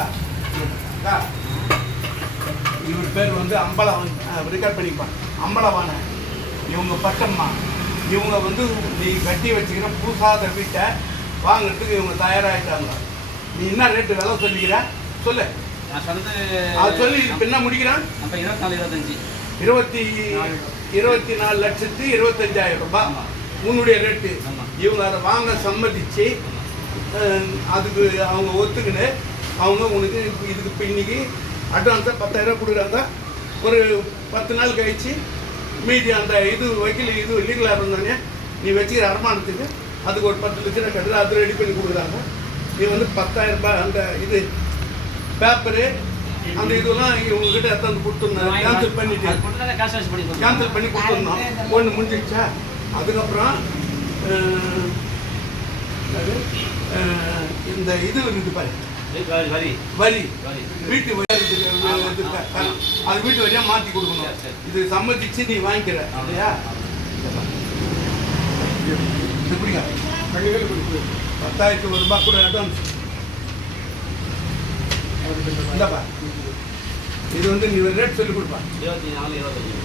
அக்கா, இவர் பேர் வந்து அம்பலவன் ரெக்கார்ட் பண்ணிப்பான் அம்பலவான. இவங்க பட்டம்மா. இவங்க வந்து நீ கட்டி வச்சுக்கிற பூசாத வீட்டை வாங்குறதுக்கு இவங்க தயாராகிட்டாங்க நீ என்ன ரேட்டு விலை சொல்லிக்கிற சொல்லு. நான் சொன்னது அது சொல்லி இப்போ என்ன முடிக்கிறான். அப்போ இருபத்தி நாலு இருபத்தஞ்சு. இருபத்தி இருபத்தி நாலு லட்சத்து இருபத்தஞ்சாயிரம் ரூபாய். உன்னுடைய ரேட்டு. இவங்க அதை வாங்க சம்மதிச்சு அதுக்கு அவங்க ஒத்துக்கின்னு அவங்க உனக்கு இதுக்கு இப்போ இன்னைக்கு அட்வான்ஸாக பத்தாயிரம் கொடுக்குறாங்க. ஒரு பத்து நாள் கழிச்சு மீதி அந்த இது வக்கீல் இது லீகலாக இருந்தோடனே நீ வச்சுக்கிற அடமானத்துக்கு அதுக்கு ஒரு பத்து லட்சம் ரூபா கட்டுறது அது ரெடி பண்ணி கொடுக்குறாங்க. நீ வந்து பத்தாயிரம் ரூபாய் அந்த இது பேப்பரு அந்த இதெல்லாம் இவங்ககிட்ட எடுத்தாந்து கொடுத்துருந்தேன் கேன்சல் பண்ணிட்டு. கேன்சல் பண்ணி கொடுத்துருந்தோம் ஒன்று முடிஞ்சிடுச்சா? அதுக்கப்புறம் இந்த இது இருக்குது பாரு. வரி வரி. வீட்டு வரி. அது வீட்டு வரியாக மாற்றி கொடுக்கணும். இது சம்மதிச்சு நீ வாங்கிக்கிற இல்லையா? இது பிடிக்கா பத்தாயிரத்தி ஒரு ரூபாய் கூட அட்வான்ஸ் இந்தாப்பா. இது வந்து நீ ரேட் சொல்லி கொடுப்பா. இருபத்தி நாலு இருபத்தஞ்சு.